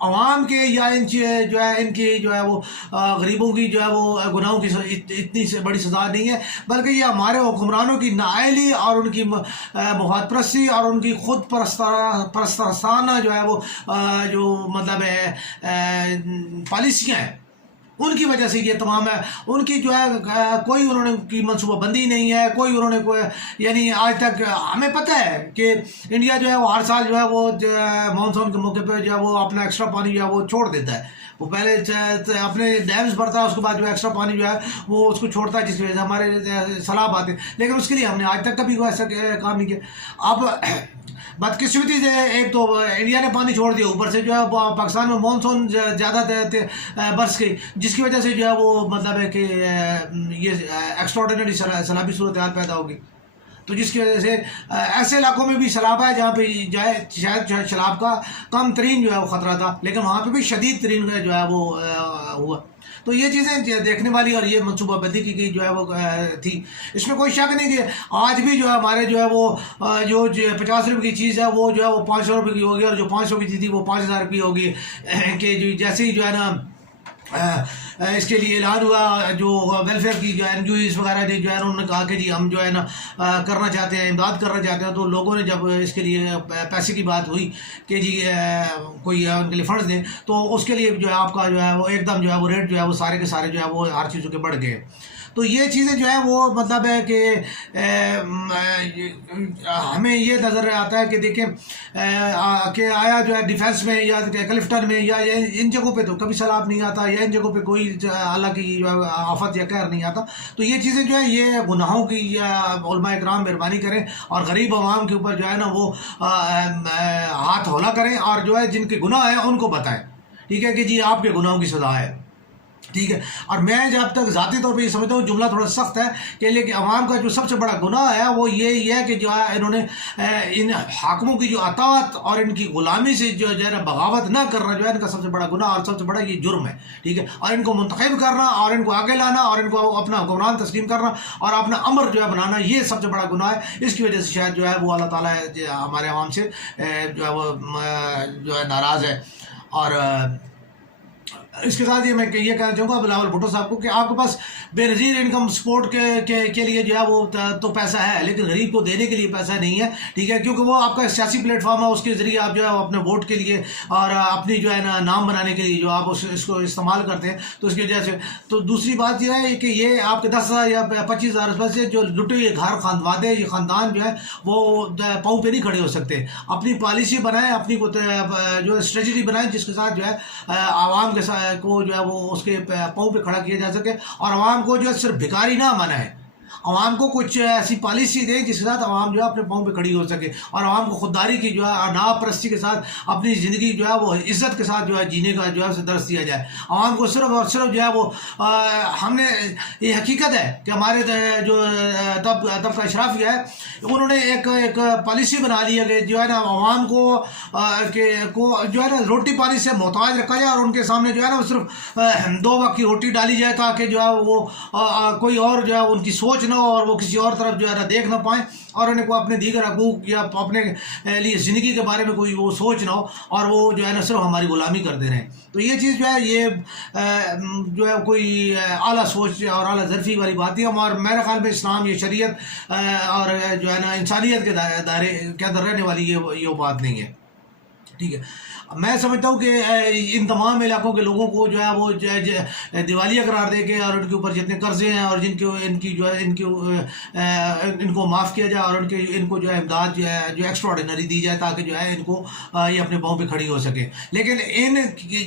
عوام کے یا جو ہے ان کی جو ہے وہ غریبوں کی جو ہے وہ گناہوں کی اتنی بڑی سزا نہیں ہے، بلکہ یہ ہمارے حکمرانوں کی نااہلی اور ان کی مفاد پرستی اور ان کی خود پرستانہ جو ہے وہ جو مطلب پالیسیاں ہیں، ان کی وجہ سے یہ تمام ہے. ان کی جو ہے کوئی انہوں نے کی منصوبہ بندی نہیں ہے، کوئی انہوں نے کوئی یعنی آج تک ہمیں پتہ ہے کہ انڈیا جو ہے وہ ہر سال جو ہے وہ مانسون کے موقع پہ جو ہے وہ اپنا ایکسٹرا پانی جو ہے وہ چھوڑ دیتا ہے. وہ پہلے اپنے ڈیمز بھرتا ہے، اس کے بعد جو ایکسٹرا پانی جو ہے وہ اس کو چھوڑتا ہے، جس کی وجہ سے ہمارے سیلاب آتے ہیں. لیکن اس کے لیے ہم نے آج تک کبھی کوئی ایسا کام نہیں کیا. اب بدقسمتی سے ایک تو انڈیا نے پانی چھوڑ دیا، اوپر سے جو ہے پاکستان میں مانسون زیادہ برس گئی، جس کی وجہ سے جو ہے وہ مطلب ہے کہ یہ ایکسٹراڈنری سیلابی صورتحال پیدا ہوگی. تو جس کی وجہ سے ایسے علاقوں میں بھی سیلاب ہے جہاں پہ جو ہے شاید سیلاب کا کم ترین جو ہے وہ خطرہ تھا، لیکن وہاں پہ بھی شدید ترین جو ہے وہ ہوا. تو یہ چیزیں دیکھنے والی اور یہ منصوبہ بندی کی جو ہے وہ تھی. اس میں کوئی شک نہیں کہ آج بھی جو ہے ہمارے جو ہے وہ جو 50 روپے کی چیز ہے وہ جو ہے وہ 500 روپے کی ہوگی، اور جو 500 کی چیز تھی وہ 5000 روپے ہوگی. کہ جیسے ہی جو ہے نا اس کے لیے اعلان ہوا، جو ویلفیئر کی جو این جی اوز وغیرہ نے جو ہے انہوں نے کہا کہ جی ہم جو ہے نا کرنا چاہتے ہیں، امداد کرنا چاہتے ہیں، تو لوگوں نے جب اس کے لیے پیسے کی بات ہوئی کہ جی کوئی ان کے لیے فنڈز دیں، تو اس کے لیے جو ہے آپ کا جو ہے وہ ایک دم جو ہے وہ ریٹ جو ہے وہ سارے کے سارے جو ہے وہ ہر چیزوں کے بڑھ گئے. تو یہ چیزیں جو ہے وہ مطلب ہے کہ ہمیں یہ نظر آتا ہے کہ دیکھیں کہ آیا جو ہے ڈیفینس میں یا کلفٹن میں یا ان جگہوں پہ تو کبھی سیلاب نہیں آتا، یا ان جگہوں پہ کوئی اللہ کی جو ہے آفت یا قہر نہیں آتا. تو یہ چیزیں جو ہے یہ گناہوں کی علماء اکرام مہربانی کریں اور غریب عوام کے اوپر جو ہے نا وہ ہاتھ ہولا کریں، اور جو ہے جن کے گناہ ہیں ان کو بتائیں، ٹھیک ہے، کہ جی آپ کے گناہوں کی سزا ہے. ٹھیک ہے. اور میں جب تک ذاتی طور پہ یہ سمجھتا ہوں، جملہ تھوڑا سخت ہے کہ لیکن عوام کا جو سب سے بڑا گناہ ہے وہ یہ ہے کہ جو ہے انہوں نے ان حاکموں کی جو اطاعت اور ان کی غلامی سے جو ہے نا بغاوت نہ کرنا جو ہے ان کا سب سے بڑا گناہ اور سب سے بڑا یہ جرم ہے. ٹھیک ہے. اور ان کو منتخب کرنا اور ان کو آگے لانا اور ان کو اپنا حکمران تسلیم کرنا اور اپنا امر جو ہے بنانا، یہ سب سے بڑا گناہ ہے. اس کی وجہ سے شاید جو ہے وہ اللہ تعالیٰ ہمارے عوام سے جو ہے وہ جو ہے ناراض ہے. اور اس کے ساتھ یہ میں یہ کہنا چاہوں گا بلاول بھٹو صاحب کو کہ آپ کے پاس بے نظیر انکم سپورٹ کے لیے جو ہے وہ تو پیسہ ہے، لیکن غریب کو دینے کے لیے پیسہ نہیں ہے. ٹھیک ہے. کیونکہ وہ آپ کا سیاسی پلیٹ فارم ہے، اس کے ذریعے آپ جو ہے اپنے ووٹ کے لیے اور اپنی جو ہے نا نام بنانے کے لیے جو آپ اس کو استعمال کرتے ہیں. تو اس کی وجہ سے تو دوسری بات یہ ہے کہ یہ آپ کے 10,000 یا 25,000 روپے سے جو لٹے ہوئے گھر خاندوادے یہ خاندان جو ہے وہ پاؤں پہ نہیں کھڑے ہو سکتے. اپنی پالیسی بنائیں، اپنی جو اسٹریٹجی بنائیں جس کے ساتھ جو ہے عوام کے ساتھ کو جو ہے وہ اس کے پاؤں پہ کھڑا کیا جا سکے، اور عوام کو جو ہے صرف بھکاری نہ بنائے، عوام کو کچھ ایسی پالیسی دے جس کے ساتھ عوام جو ہے اپنے پاؤں پہ کھڑی ہو سکے، اور عوام کو خودداری کی جو ہے ناپ پرستی کے ساتھ اپنی زندگی جو ہے وہ عزت کے ساتھ جو ہے جینے کا جو ہے درس دیا جائے. عوام کو صرف اور صرف جو ہے وہ ہم نے یہ حقیقت ہے کہ ہمارے جو طبقہ اشرافیہ ہے انہوں نے ایک پالیسی بنا لی ہے کہ جو ہے نا عوام کو جو ہے نا روٹی پانی سے محتاج رکھا جائے، اور ان کے سامنے جو ہے نا وہ صرف 2 وقت کی روٹی ڈالی جائے تاکہ جو ہے وہ کوئی اور جو ہے ان کی سوچ نہ ہو اور وہ کسی اور طرف جو ہے نا دیکھ نہ پائیں، اور انہیں کو اپنے دیگر حقوق یا اپنے لیے زندگی کے بارے میں کوئی وہ سوچ نہ ہو، اور وہ جو ہے نا صرف ہماری غلامی کرتے رہیں. تو یہ چیز جو ہے یہ جو ہے کوئی اعلیٰ سوچ اور اعلیٰ ظرفی والی بات ہے. اور میرے خیال میں اسلام یہ شریعت اور جو ہے نا انسانیت کے دائرے کے اندر رہنے والی یہ بات نہیں ہے. ٹھیک ہے. میں سمجھتا ہوں کہ ان تمام علاقوں کے لوگوں کو جو ہے وہ دیوالیہ قرار دے کے اور ان کے اوپر جتنے قرضے ہیں اور ان کی جو ہے ان کو معاف کیا جائے، اور ان کو جو ہے امداد جو ہے جو ایکسٹرا آرڈینری دی جائے تاکہ جو ہے ان کو یہ اپنے پاؤں پہ کھڑی ہو سکے. لیکن ان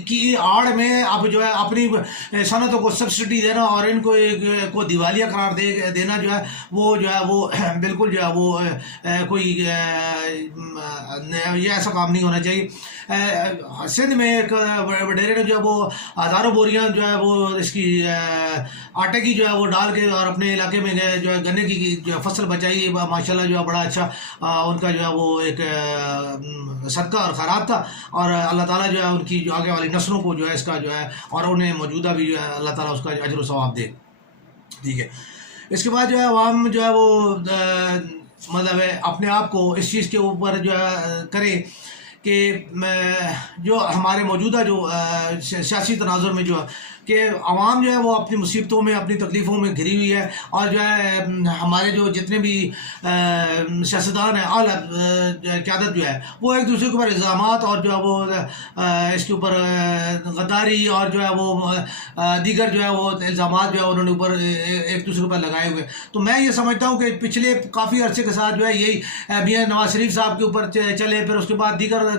کی آڑ میں اب جو ہے اپنی صنعتوں کو سبسڈی دینا اور ان کو دیوالیہ قرار دینا جو ہے وہ بالکل جو ہے وہ کوئی یہ ایسا کام نہیں ہونا چاہیے. سندھ میں ایک وڈیرے نے جو ہے وہ ہزاروں بوریاں جو ہے وہ اس کی آٹے کی جو ہے وہ ڈال کے اور اپنے علاقے میں گئے جو ہے گنے کی جو ہے فصل بچائی. ماشاءاللہ جو ہے بڑا اچھا ان کا جو ہے وہ ایک صدقہ اور خیرات تھا، اور اللہ تعالیٰ جو ہے ان کی جو آگے والی نسلوں کو جو ہے اس کا جو ہے اور انہیں موجودہ بھی جو ہے اللہ تعالیٰ اس کا اجر و ثواب دے. ٹھیک ہے. اس کے بعد جو ہے عوام جو ہے وہ مطلب ہے اپنے آپ کو اس چیز کے اوپر جو ہے کرے کہ جو ہمارے موجودہ جو سیاسی تناظر میں جو کہ عوام جو ہے وہ اپنی مصیبتوں میں اپنی تکلیفوں میں گھری ہوئی ہے، اور جو ہے ہمارے جو جتنے بھی سیاستدان ہیں اعلیٰ قیادت جو ہے وہ ایک دوسرے کے اوپر الزامات اور جو ہے وہ اس کے اوپر غداری اور جو ہے وہ دیگر جو ہے وہ الزامات جو ہے انہوں نے اوپر ایک دوسرے کے اوپر لگائے ہوئے. تو میں یہ سمجھتا ہوں کہ پچھلے کافی عرصے کے ساتھ جو ہے یہی میاں نواز شریف صاحب کے اوپر چلے، پھر اس کے بعد دیگر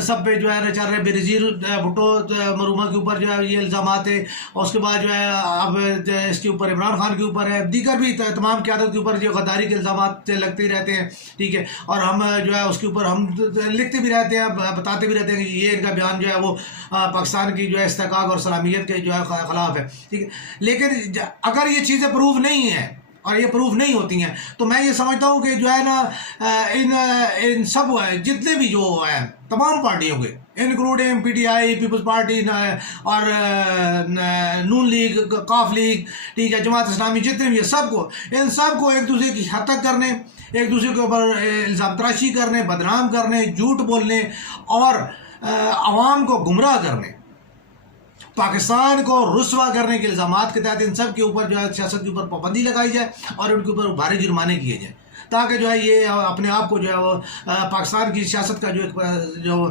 سب پہ جو ہے چل رہے بینظیر بھٹو مرحومہ کے اوپر جو ہے یہ الزامات ہے، اور اس کے بعد جو ہے اب اس کے اوپر عمران خان کے اوپر ہے، دیگر بھی تمام قیادت کے اوپر جو غداری کے الزامات لگتے ہی رہتے ہیں. ٹھیک ہے، اور ہم جو ہے اس کے اوپر ہم لکھتے بھی رہتے ہیں، بتاتے بھی رہتے ہیں کہ یہ ان کا بیان جو ہے وہ پاکستان کی جو ہے استحقاق اور سلامیت کے جو ہے خلاف ہے. ٹھیک ہے، لیکن اگر یہ چیزیں پروف نہیں ہیں اور یہ پروف نہیں ہوتی ہیں تو میں یہ سمجھتا ہوں کہ جو ہے نا ان سب جتنے بھی جو ہیں تمام پارٹیوں کے including P T I, Peoples Party اور نون لیگ، قاف لیگ، ٹھیک ہے، جماعت اسلامی، جتنے بھی سب کو ان سب کو ایک دوسرے کی حد تک کرنے، ایک دوسرے کے اوپر الزام تراشی کرنے، بدنام کرنے، جھوٹ بولنے اور عوام کو گمراہ کرنے، پاکستان کو رسوا کرنے کے الزامات کے تحت ان سب کے اوپر جو ہے سیاست کے اوپر پابندی لگائی جائے اور ان کے اوپر بھاری جرمانے کیے جائیں، تاکہ جو ہے یہ اپنے آپ کو جو ہے وہ پاکستان کی سیاست کا جو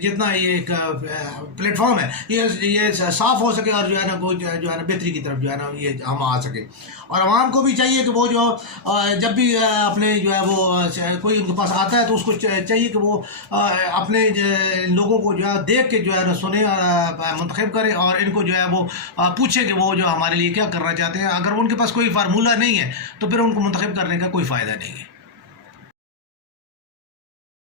جتنا یہ ایک پلیٹ فارم ہے یہ صاف ہو سکے اور جو ہے نا وہ جو ہے نا بہتری کی طرف جو ہے نا یہ ہم آ سکیں. اور عوام کو بھی چاہیے کہ وہ جو جب بھی اپنے جو ہے وہ کوئی ان کے پاس آتا ہے تو اس کو چاہیے کہ وہ اپنے لوگوں کو جو ہے دیکھ کے جو ہے نا سنیں، منتخب کریں اور ان کو جو ہے وہ پوچھیں کہ وہ جو ہمارے لیے کیا کرنا چاہتے ہیں. اگر ان کے پاس کوئی فارمولہ نہیں ہے تو پھر ان کو منتخب کرنے کا کوئی فائدہ نہیں ہے.